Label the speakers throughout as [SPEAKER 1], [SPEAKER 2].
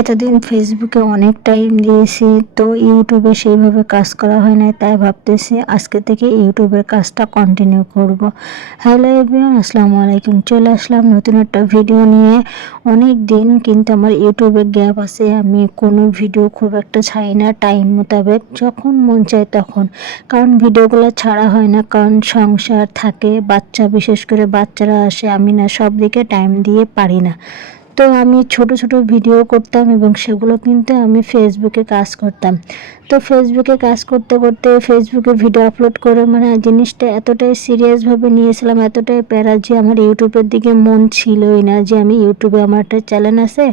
[SPEAKER 1] এতদিন ফেসবুকে অনেক টাইম দিয়েছি, তো ইউটিউবে সেইভাবে কাজ করা হয় না তাই ভাবতেছি আজকে থেকে ইউটিউবের কাজটা কন্টিনিউ করব। হ্যালো এভরিওয়ান আসসালামু আলাইকুম। চলে আসলাম নতুন একটা ভিডিও নিয়ে। অনেক দিন কিন্তু আমার ইউটিউবে গ্যাপ আছে, আমি কোনো ভিডিও খুব একটা ছাই না টাইম মোতাবেক, যখন মন চায় তখন। কারণ ভিডিওগুলো ছাড়া হয় না, কারণ সংসার থাকে, বাচ্চা বিশেষ করে বাচ্চারা আসে, আমি না সব দিকে টাইম দিয়ে পারি না। তো আমি ছোট ছোট ভিডিও করতাম এবং সেগুলো কিন্তু আমি ফেসবুকে কাজ করতাম। তো ফেসবুকে কাজ করতে করতে ফেসবুকে ভিডিও আপলোড করে মানে জিনিসটা এতটাই সিরিয়াসভাবে নিয়েছিলাম, এতটাই প্যারা যে আমার ইউটিউবের দিকে মন ছিলই না যে আমি ইউটিউবে আমার একটা চ্যানেল আছে,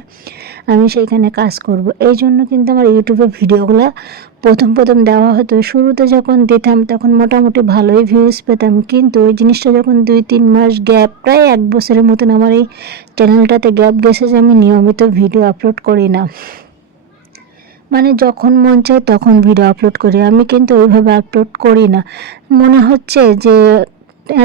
[SPEAKER 1] আমি সেইখানে কাজ করব। এই জন্য কিন্তু আমার ইউটিউবে ভিডিওগুলো প্রথম প্রথম দেওয়া হতো। শুরুতে যখন দিতাম তখন মোটামুটি ভালোই ভিউজ পেতাম। কিন্তু ওই জিনিসটা যখন দুই, তিন মাস গ্যাপ প্রায় এক বছরের মতন আমার এই চ্যানেলটাতে গ্যাপ গেছে যে আমি নিয়মিত ভিডিও আপলোড করি না। মানে যখন মন চায় তখন ভিডিও আপলোড করি। আমি কিন্তু ওইভাবে আপলোড করি না। মনে হচ্ছে যে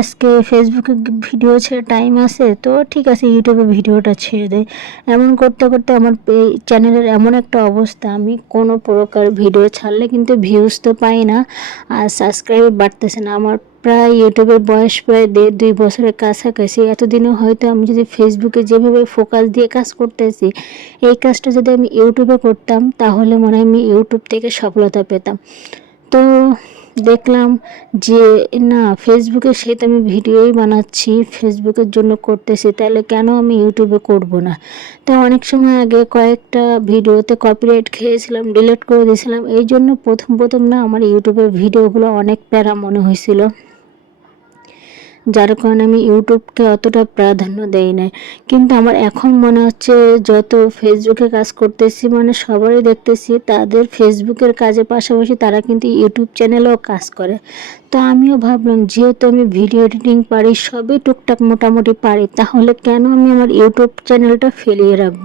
[SPEAKER 1] আজকে ফেসবুকে ভিডিও ছেড়ে টাইম আছে, তো ঠিক আছে ইউটিউবে ভিডিওটা ছেড়ে দেয় এমন করতে করতে আমার এই চ্যানেলের এমন একটা অবস্থা, আমি কোনো প্রকার ভিডিও ছাড়লে কিন্তু ভিউজ তো পাই না, আর সাবস্ক্রাইব বাড়তেছে না। আমার প্রায় ইউটিউবের বয়স প্রায় দেড়, দুই বছরের কাছাকাছি। এতদিনে হয়তো আমি যদি ফেসবুকে যেভাবে ফোকাস দিয়ে কাজ করতেছি, এই কাজটা যদি আমি ইউটিউবে করতাম, তাহলে মনে হয় আমি ইউটিউব থেকে সফলতা পেতাম। তো দেখলাম যে, না ফেসবুকে সে তো আমি ভিডিওই বানাচ্ছি ফেসবুকের জন্য করতেছি, তাহলে কেন আমি ইউটিউবে করব না? তো অনেক সময় আগে কয়েকটা ভিডিওতে কপিরাইট খেয়েছিলাম ডিলিট করে দিয়েছিলাম, এই জন্য প্রথম প্রথম না আমার ইউটিউবের ভিডিওগুলো অনেক প্যারা মনে হয়েছিল। যার কারণে আমি ইউটিউবকে অতটা প্রাধান্য দেই না কিন্তু আমার এখন মনে হচ্ছে যত ফেসবুকে কাজ করতেছি মানে সবারই দেখতেছি, তাদের ফেসবুকের কাজের পাশাপাশি তারা কিন্তু ইউটিউব চ্যানেলেও কাজ করে। তো আমিও ভাবলাম, যেহেতু আমি ভিডিও এডিটিং পারি, সবই টুকটাক মোটামুটি পারি, তাহলে কেন আমি আমার ইউটিউব চ্যানেলটা ফেলিয়ে রাখব?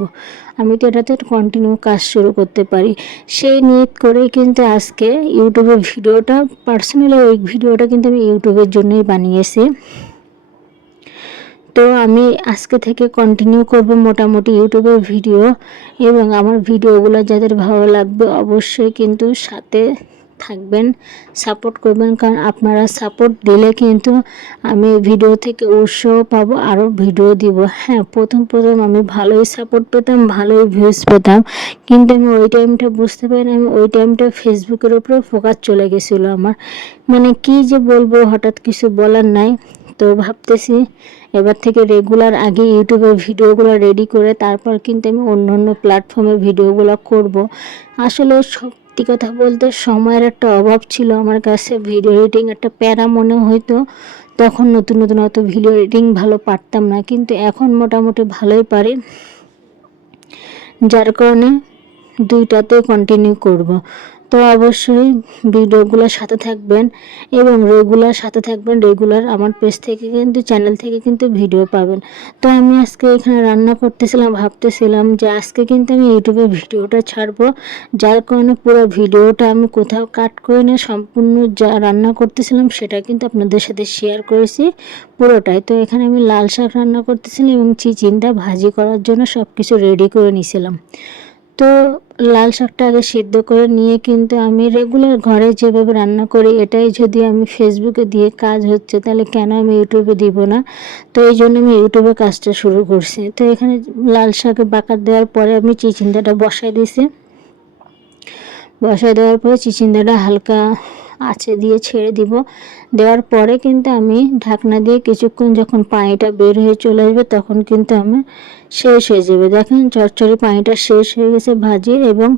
[SPEAKER 1] আমি তো এটাতে কন্টিনিউ কাজ শুরু করতে পারি। সেই নিয়ত করেই কিন্তু আজকে ইউটিউবে ভিডিওটা পার্সোনালি ওই ভিডিওটা কিন্তু আমি ইউটিউবের জন্যই বানিয়েছি। তো আমি আজকে থেকে কন্টিনিউ করব মোটামুটি ইউটিউবের ভিডিও এবং আমার ভিডিওগুলো যাদের ভালো লাগবে অবশ্যই কিন্তু সাথে থাকবেন সাপোর্ট করবেন, কারণ আপনারা সাপোর্ট দিলে কিন্তু আমি ভিডিও থেকে উৎসাহ পাবো আরও ভিডিও দিব। হ্যাঁ প্রথম প্রথম আমি ভালোই সাপোর্ট পেতাম, ভালোই ভিউজ পেতাম, কিন্তু আমি ওই টাইমটা বুঝতে পারিনি আমি ওই টাইমটা ফেসবুকের উপরে ফোকাস চলে গেছিল আমার। মানে কি যে বলব, হঠাৎ কিছু বলার নাই। তো ভাবতেছি এবার থেকে রেগুলার আগে ইউটিউবের ভিডিওগুলো রেডি করে, তারপর কিন্তু আমি অন্য অন্য প্ল্যাটফর্মে ভিডিওগুলো করব। আসলে সত্যি কথা বলতে সময়ের একটা অভাব ছিল আমার কাছে ভিডিও এডিটিং একটা প্যারা মনে হইতো। তখন নতুন নতুন অত ভিডিও এডিটিং ভালো পারতাম না, কিন্তু এখন মোটামুটি ভালোই পারি। যার কারণে দুইটাতে কন্টিনিউ করব। তো অবশ্যই ভিডিওগুলোর সাথে থাকবেন এবং রেগুলার সাথে থাকবেন রেগুলার আমার পেজ থেকে কিন্তু চ্যানেল থেকে কিন্তু ভিডিও পাবেন। তো আমি আজকে এখানে রান্না করতেছিলাম, ভাবতেছিলাম যে আজকে কিন্তু আমি ইউটিউবে ভিডিওটা ছাড়বো। যার কারণে পুরো ভিডিওটা আমি কোথাও কাট করে না সম্পূর্ণ যা রান্না করতেছিলাম সেটা কিন্তু আপনাদের সাথে শেয়ার করেছি পুরোটাই। তো এখানে আমি লাল শাক রান্না করতেছিলাম এবং চিচিনটা ভাজি করার জন্য সব কিছু রেডি করে নিয়েছিলাম তো লাল শাকটা আগে সিদ্ধ করে নিয়ে কিন্তু আমি রেগুলার ঘরে যেভাবে রান্না করি, এটাই যদি আমি ফেসবুকে দিয়ে কাজ হচ্ছে, তাহলে কেন আমি ইউটিউবে দিব না? তো এই জন্য আমি ইউটিউবে কাজটা শুরু করছি। তো এখানে লাল শাকে বাকার দেওয়ার পরে আমি চিচিন্দাটা বসাই দিয়েছি। বসাই দেওয়ার পরে চিচিন্দাটা হালকা আছে দিয়ে ছেড়ে দিব। দেওয়ার পরে কিন্তু আমি ঢাকনা দিয়ে কিছুক্ষণ যখন পানিটা বের হয়ে চলে আসবে তখন কিন্তু আমি শেষ হয়ে যাবে। দেখেন চরচরে পানিটা শেষ হয়ে গেছে ভাজির এবং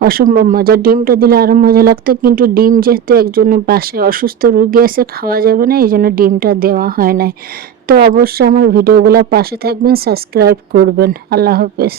[SPEAKER 1] অসম্ভব মজা ডিমটা দিলে আরও মজা লাগতো। কিন্তু ডিম যেহেতু একজনের বাসায় অসুস্থ রুগী আছে, খাওয়া যাবে না, এই জন্য ডিমটা দেওয়া হয় নাই। তো অবশ্যই আমার ভিডিওগুলো পাশে থাকবেন, সাবস্ক্রাইব করবেন। আল্লাহ হাফেজ।